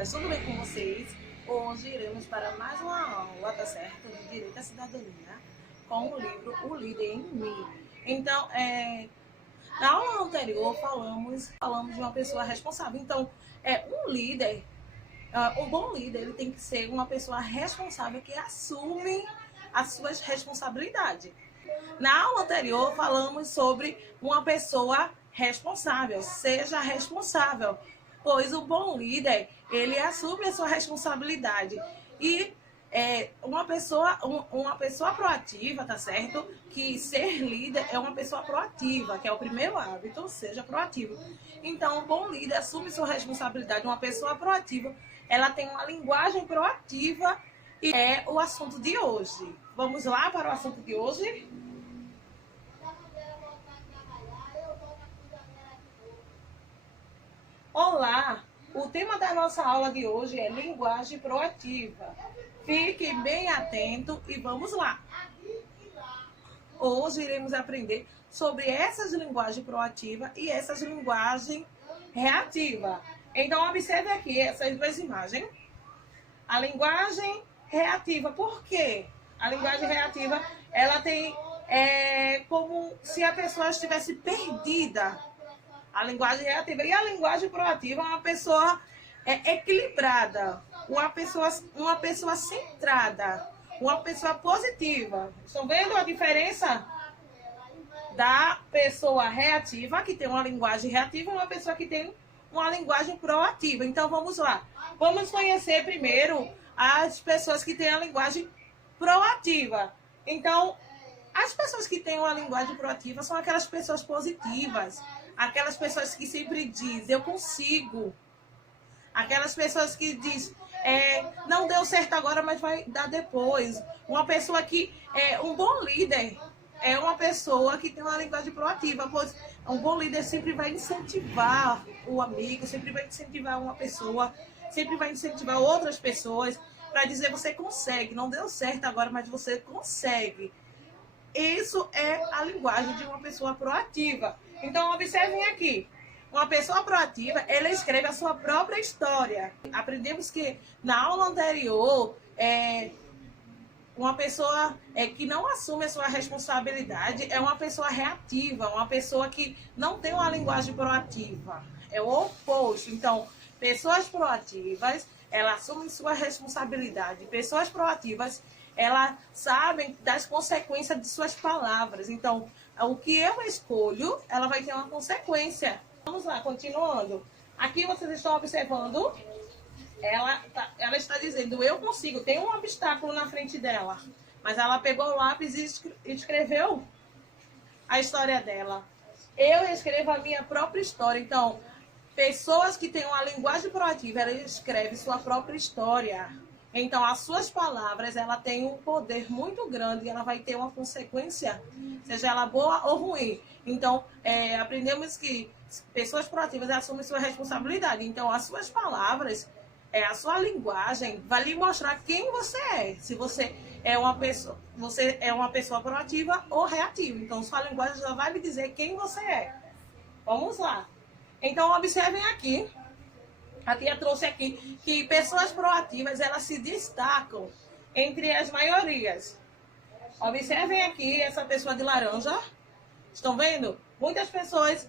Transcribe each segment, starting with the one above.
crianças, tudo bem com vocês? Hoje iremos para mais uma aula, tá certo? De Direito à Cidadania, com o livro O Líder em Mim. Então, na aula anterior falamos de uma pessoa responsável. Então, um líder, um bom líder, ele tem que ser uma pessoa responsável que assume as suas responsabilidades. Na aula anterior falamos sobre uma pessoa responsável, seja responsável, pois o bom líder, ele assume a sua responsabilidade. E uma pessoa proativa, tá certo? Que ser líder é uma pessoa proativa, que é o primeiro hábito, seja proativo. Então, o bom líder assume sua responsabilidade. Uma pessoa proativa, ela tem uma linguagem proativa e é o assunto de hoje. Vamos lá para o assunto de hoje? Olá! O tema da nossa aula de hoje é linguagem proativa. Fique bem atento e vamos lá! Hoje iremos aprender sobre essas linguagens proativas e essas linguagens reativas. Então, observe aqui essas duas imagens. A linguagem reativa, por quê? A linguagem reativa, ela tem como se a pessoa estivesse perdida. A linguagem reativa. E a linguagem proativa é uma pessoa equilibrada, uma pessoa centrada, uma pessoa positiva. Estão vendo a diferença da pessoa reativa, que tem uma linguagem reativa, e uma pessoa que tem uma linguagem proativa? Então, vamos lá. Vamos conhecer primeiro as pessoas que têm a linguagem proativa. Então, as pessoas que têm uma linguagem proativa são aquelas pessoas positivas, aquelas pessoas que sempre dizem, eu consigo. Aquelas pessoas que dizem, não deu certo agora, mas vai dar depois. Uma pessoa que um bom líder é uma pessoa que tem uma linguagem proativa, pois um bom líder sempre vai incentivar o amigo, sempre vai incentivar uma pessoa, sempre vai incentivar outras pessoas para dizer, você consegue, não deu certo agora, mas você consegue. Isso é a linguagem de uma pessoa proativa. Então, observem aqui. Uma pessoa proativa, ela escreve a sua própria história. Aprendemos que na aula anterior, uma pessoa que não assume a sua responsabilidade é uma pessoa reativa, uma pessoa que não tem uma linguagem proativa. É o oposto. Então, pessoas proativas, elas assumem sua responsabilidade. Pessoas proativas, elas sabem das consequências de suas palavras. Então, o que eu escolho, ela vai ter uma consequência. Vamos lá, continuando. Aqui vocês estão observando, ela está dizendo, eu consigo. Tem um obstáculo na frente dela, mas ela pegou o lápis e escreveu a história dela. Eu escrevo a minha própria história. Então, pessoas que têm uma linguagem proativa, ela escreve sua própria história. Então, as suas palavras, ela tem um poder muito grande e ela vai ter uma consequência, seja ela boa ou ruim. Então, aprendemos que pessoas proativas assumem sua responsabilidade. Então, as suas palavras, a sua linguagem, vai lhe mostrar quem você é. Se você é uma pessoa proativa ou reativa. Então, sua linguagem já vai lhe dizer quem você é. Vamos lá. Então, observem aqui. A tia trouxe aqui que pessoas proativas, elas se destacam entre as maiorias. Observem aqui essa pessoa de laranja. Estão vendo? Muitas pessoas,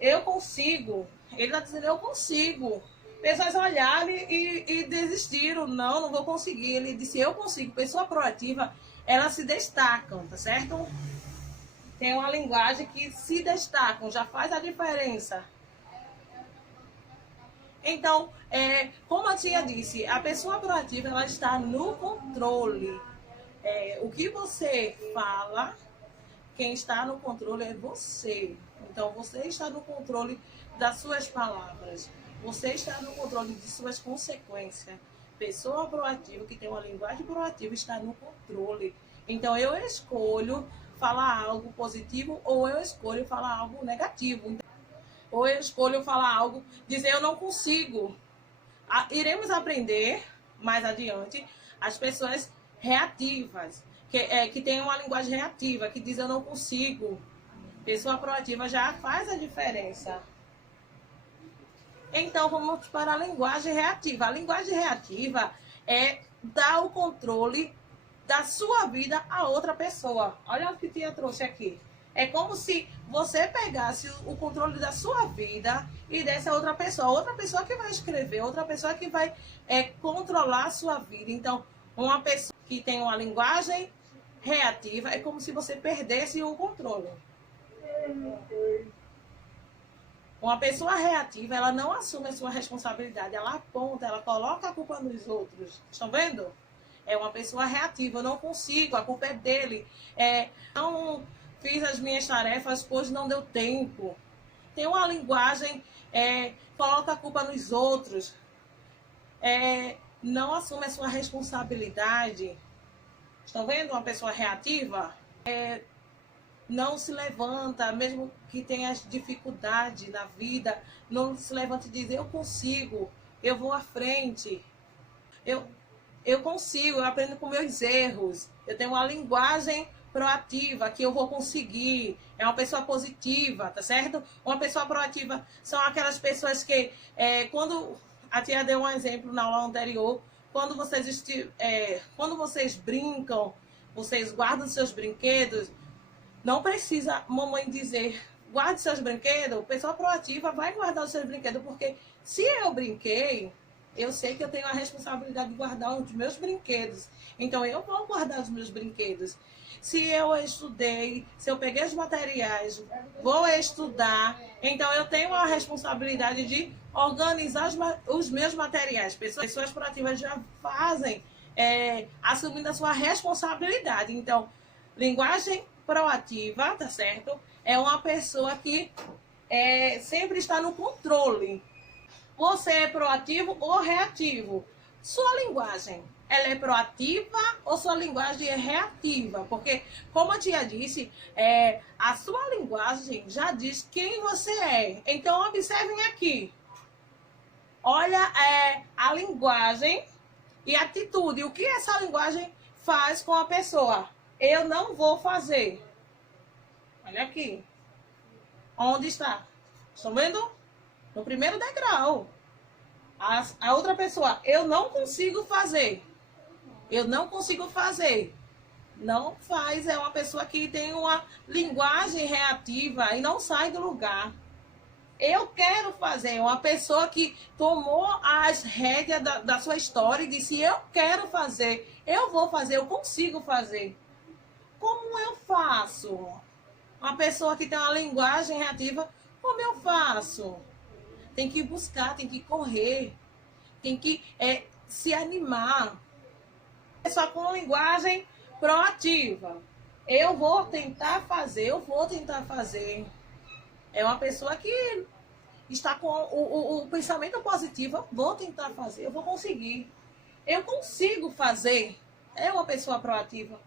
eu consigo. Ele está dizendo, eu consigo. Pessoas olharam e desistiram. Não vou conseguir. Ele disse, eu consigo. Pessoa proativa, elas se destacam, tá certo? Tem uma linguagem que se destacam, já faz a diferença. Então, como a tia disse, a pessoa proativa, ela está no controle. O que você fala, quem está no controle é você. Então, você está no controle das suas palavras. Você está no controle de suas consequências. Pessoa proativa, que tem uma linguagem proativa, está no controle. Então, eu escolho falar algo positivo ou eu escolho falar algo negativo. Ou eu escolho falar algo, dizer eu não consigo. Iremos aprender mais adiante as pessoas reativas, que têm uma linguagem reativa, que diz eu não consigo. Pessoa proativa já faz a diferença. Então, vamos para a linguagem reativa. A linguagem reativa é dar o controle da sua vida a outra pessoa. Olha o que tia trouxe aqui. É como se você pegasse o controle da sua vida e desse a outra pessoa que vai escrever, outra pessoa que vai controlar a sua vida. Então, uma pessoa que tem uma linguagem reativa é como se você perdesse o controle. Uma pessoa reativa, ela não assume a sua responsabilidade, ela aponta, ela coloca a culpa nos outros. Estão vendo? É uma pessoa reativa, eu não consigo, a culpa é dele. Não fiz as minhas tarefas, pois não deu tempo. Tem uma linguagem, coloca a culpa nos outros. Não assume a sua responsabilidade. Estão vendo uma pessoa reativa? Não se levanta, mesmo que tenha dificuldade na vida, não se levanta e diz, eu consigo, eu vou à frente, eu consigo, eu aprendo com meus erros, eu tenho uma linguagem proativa, que eu vou conseguir, é uma pessoa positiva, tá certo? Uma pessoa proativa são aquelas pessoas que, quando a tia deu um exemplo na aula anterior, quando vocês brincam, vocês guardam seus brinquedos, não precisa mamãe dizer, guarde seus brinquedos, a pessoa proativa vai guardar os seus brinquedos, porque se eu brinquei, eu sei que eu tenho a responsabilidade de guardar os meus brinquedos. Então, eu vou guardar os meus brinquedos. Se eu estudei, se eu peguei os materiais, vou estudar, então eu tenho a responsabilidade de organizar os meus materiais. Pessoas proativas já fazem, assumindo a sua responsabilidade. Então, linguagem proativa, tá certo? É uma pessoa que sempre está no controle. Você é proativo ou reativo? Sua linguagem, ela é proativa ou sua linguagem é reativa? Porque, como a tia disse, a sua linguagem já diz quem você é. Então, observem aqui. Olha a linguagem e a atitude. O que essa linguagem faz com a pessoa? Eu não vou fazer. Olha aqui. Onde está? Estão vendo? No primeiro degrau. A outra pessoa, eu não consigo fazer. Eu não consigo fazer. Não faz, é uma pessoa que tem uma linguagem reativa e não sai do lugar. Eu quero fazer, uma pessoa que tomou as rédeas da sua história e disse, eu quero fazer, eu vou fazer, eu consigo fazer. Como eu faço? Uma pessoa que tem uma linguagem reativa, como eu faço? Tem que buscar, tem que correr, tem que se animar. Pessoa com linguagem proativa. Eu vou tentar fazer, eu vou tentar fazer. É uma pessoa que está com o pensamento positivo, eu vou tentar fazer, eu vou conseguir. Eu consigo fazer. É uma pessoa proativa.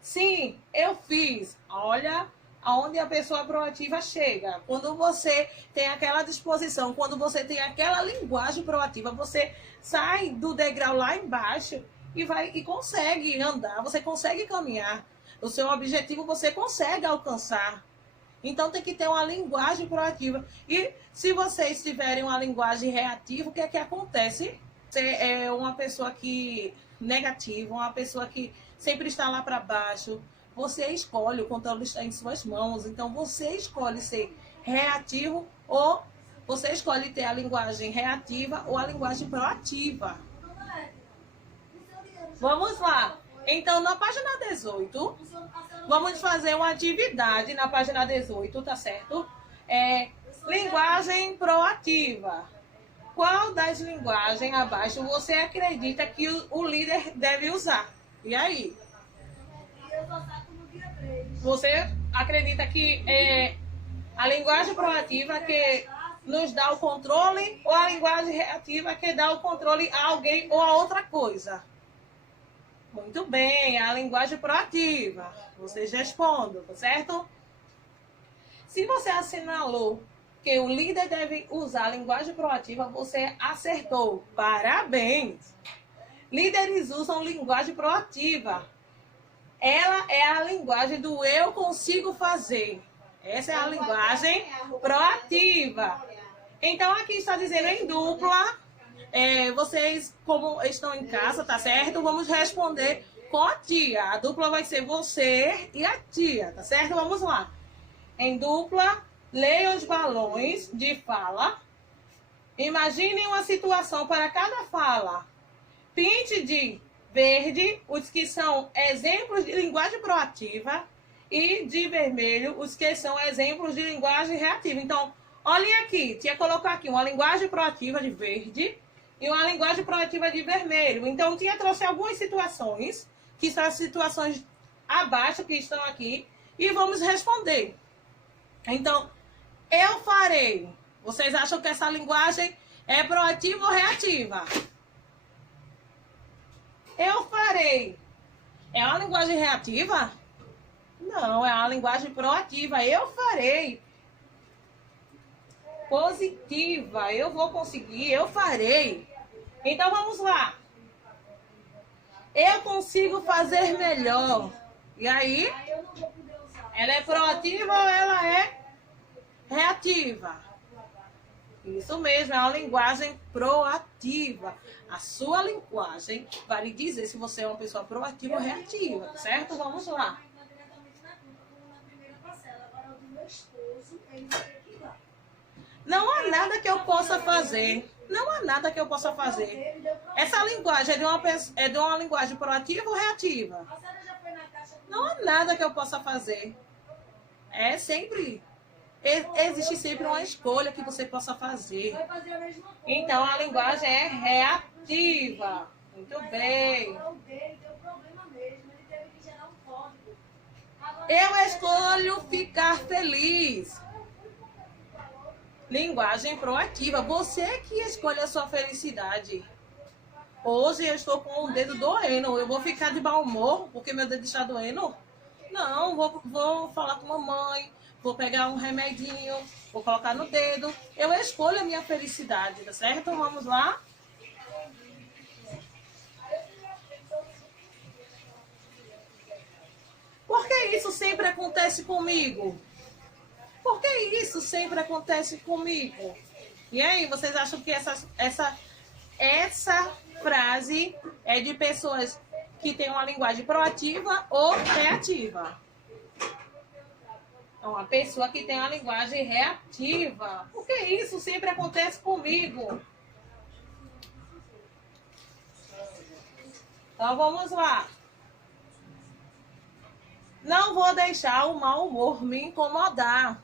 Sim, eu fiz. Olha aonde a pessoa proativa chega. Quando você tem aquela disposição, quando você tem aquela linguagem proativa, você sai do degrau lá embaixo e consegue andar, você consegue caminhar. O seu objetivo você consegue alcançar. Então tem que ter uma linguagem proativa. E se vocês tiverem uma linguagem reativa, o que é que acontece? Você é uma pessoa que negativa, uma pessoa que sempre está lá para baixo. Você escolhe, o controle está em suas mãos. Então você escolhe ser reativo ou você escolhe ter a linguagem reativa ou a linguagem proativa. Vamos lá. Então, na página 18, vamos fazer uma atividade na página 18, tá certo? Linguagem proativa. Qual das linguagens abaixo você acredita que o líder deve usar? E aí? Você acredita que a linguagem proativa que nos dá o controle ou a linguagem reativa que dá o controle a alguém ou a outra coisa? Muito bem, a linguagem proativa. Vocês respondam, tá certo? Se você assinalou que o líder deve usar a linguagem proativa, você acertou. Parabéns! Líderes usam linguagem proativa. Ela é a linguagem do eu consigo fazer. Essa é a linguagem proativa. Então, aqui está dizendo em dupla. Vocês, como estão em casa, tá certo? Vamos responder com a tia. A dupla vai ser você e a tia, tá certo? Vamos lá. Em dupla, leia os balões de fala. Imagine uma situação para cada fala. Pinte de verde os que são exemplos de linguagem proativa e de vermelho os que são exemplos de linguagem reativa. Então, olhem aqui, tia colocou aqui uma linguagem proativa de verde e uma linguagem proativa de vermelho. Então, tia trouxe algumas situações, que são as situações abaixo que estão aqui, e vamos responder. Então, eu farei. Vocês acham que essa linguagem é proativa ou reativa? Eu farei. É uma linguagem reativa? Não, é uma linguagem proativa. Eu farei. Positiva. Eu vou conseguir, eu farei. Então vamos lá. Eu consigo fazer melhor. E aí? Ela é proativa ou ela é reativa? Isso mesmo, é uma linguagem proativa. A sua linguagem vai lhe dizer se você é uma pessoa proativa ou reativa, certo? Vamos lá. Não há nada que eu possa fazer. Não há nada que eu possa fazer. Essa linguagem é de uma linguagem proativa ou reativa? Não há nada que eu possa fazer. Existe sempre uma escolha que você possa fazer. Então, a linguagem é reativa. Muito bem. Eu escolho ficar feliz. Linguagem proativa. Você que escolhe a sua felicidade. Hoje eu estou com o dedo doendo. Eu vou ficar de mau humor porque meu dedo está doendo? Não, vou falar com a mamãe. Vou pegar um remedinho. Vou colocar no dedo. Eu escolho a minha felicidade, tá certo? Vamos lá. Por que isso sempre acontece comigo? Por que isso sempre acontece comigo? E aí, vocês acham que essa frase é de pessoas que têm uma linguagem proativa ou reativa? É uma pessoa que tem uma linguagem reativa. Por que isso sempre acontece comigo? Então, vamos lá. Não vou deixar o mau humor me incomodar.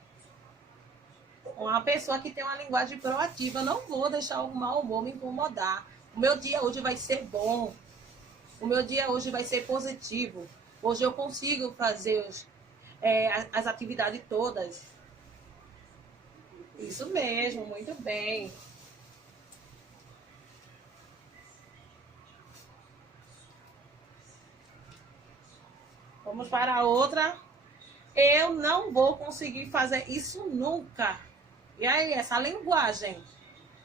Uma pessoa que tem uma linguagem proativa, não vou deixar o mau humor me incomodar. O meu dia hoje vai ser bom. O meu dia hoje vai ser positivo. Hoje eu consigo fazer as atividades todas. Isso mesmo, muito bem. Vamos para a outra. Eu não vou conseguir fazer isso nunca. E aí, essa linguagem,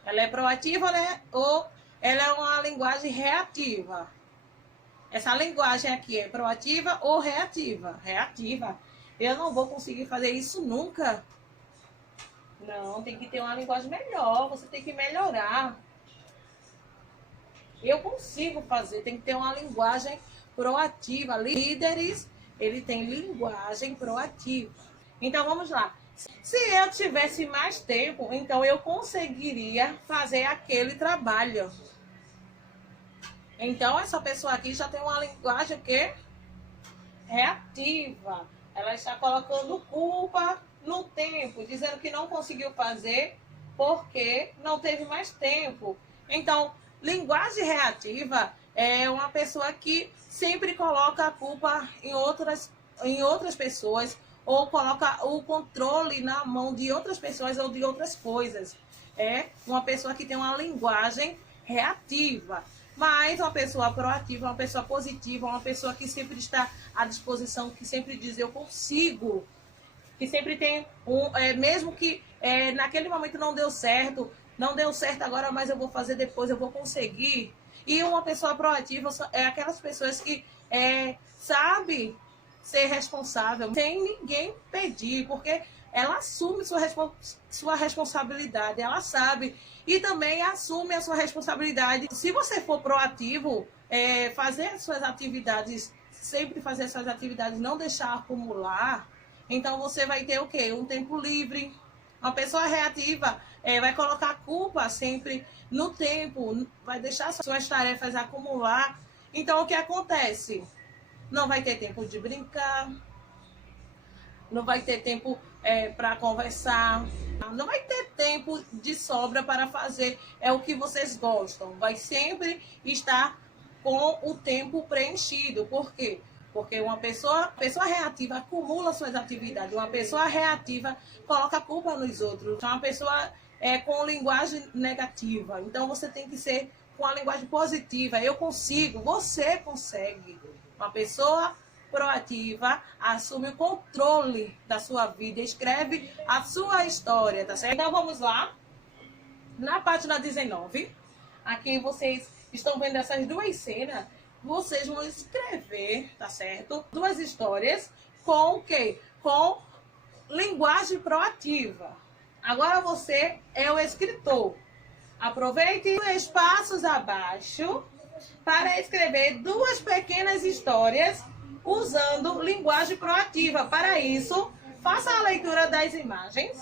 ela é proativa, né? Ou ela é uma linguagem reativa? Essa linguagem aqui é proativa ou reativa? Reativa. Eu não vou conseguir fazer isso nunca. Não, tem que ter uma linguagem melhor. Você tem que melhorar. Eu consigo fazer. Tem que ter uma linguagem proativa. Líderes, ele tem linguagem proativa. Então, vamos lá. Se eu tivesse mais tempo, então eu conseguiria fazer aquele trabalho. Então, essa pessoa aqui já tem uma linguagem o quê? Reativa. Ela está colocando culpa no tempo, dizendo que não conseguiu fazer porque não teve mais tempo. Então, linguagem reativa é uma pessoa que sempre coloca a culpa em outras pessoas, ou coloca o controle na mão de outras pessoas ou de outras coisas. É uma pessoa que tem uma linguagem reativa. Mas uma pessoa proativa, uma pessoa positiva, uma pessoa que sempre está à disposição, que sempre diz eu consigo, que sempre tem mesmo que naquele momento não deu certo agora, mas eu vou fazer depois, eu vou conseguir. E uma pessoa proativa é aquelas pessoas que sabe ser responsável sem ninguém pedir, porque ela assume sua responsabilidade, ela sabe. E também assume a sua responsabilidade. Se você for proativo, fazer suas atividades, sempre fazer suas atividades, não deixar acumular, então você vai ter o quê? Um tempo livre. Uma pessoa reativa vai colocar a culpa sempre no tempo, vai deixar suas tarefas acumular. Então, o que acontece? Não vai ter tempo de brincar, não vai ter tempo para conversar, não vai ter tempo de sobra para fazer o que vocês gostam. Vai sempre estar com o tempo preenchido. Por quê? Porque uma pessoa reativa acumula suas atividades. Uma pessoa reativa coloca a culpa nos outros. Então, uma pessoa com linguagem negativa. Então, você tem que ser com a linguagem positiva. Eu consigo, você consegue. Uma pessoa proativa assume o controle da sua vida, escreve a sua história, tá certo? Então, vamos lá. Na página 19, aqui vocês estão vendo essas duas cenas. Vocês vão escrever, tá certo? Duas histórias com o quê? Com linguagem proativa. Agora você é o escritor. Aproveite os espaços abaixo para escrever duas pequenas histórias usando linguagem proativa. Para isso, faça a leitura das imagens.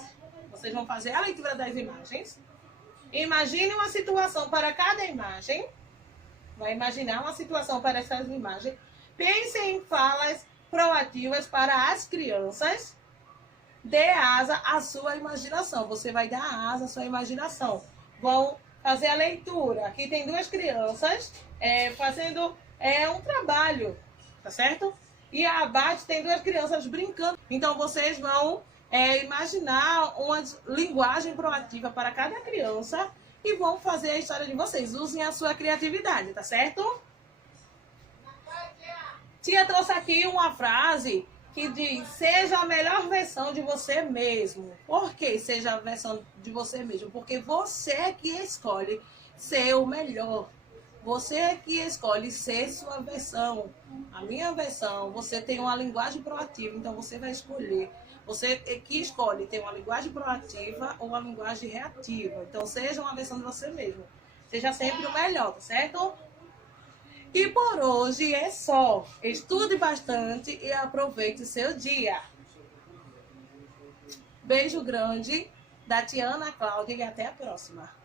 Vocês vão fazer a leitura das imagens. Imagine uma situação para cada imagem. Vai imaginar uma situação para essas imagens. Pense em falas proativas para as crianças. Dê asa à sua imaginação. Você vai dar asa à sua imaginação. Vão fazer a leitura. Aqui tem duas crianças fazendo um trabalho, tá certo? E abaixo tem duas crianças brincando. Então vocês vão imaginar uma linguagem proativa para cada criança e vão fazer a história de vocês. Usem a sua criatividade, tá certo? Tia trouxe aqui uma frase que diz: seja a melhor versão de você mesmo. Por que seja a versão de você mesmo? Porque você é que escolhe ser o melhor. Você é que escolhe ser sua versão. A minha versão, você tem uma linguagem proativa, então você vai escolher. Você é que escolhe ter uma linguagem proativa ou uma linguagem reativa. Então, seja uma versão de você mesmo. Seja sempre o melhor, tá certo? E por hoje é só. Estude bastante e aproveite seu dia. Beijo grande da tia Ana Cláudia e até a próxima.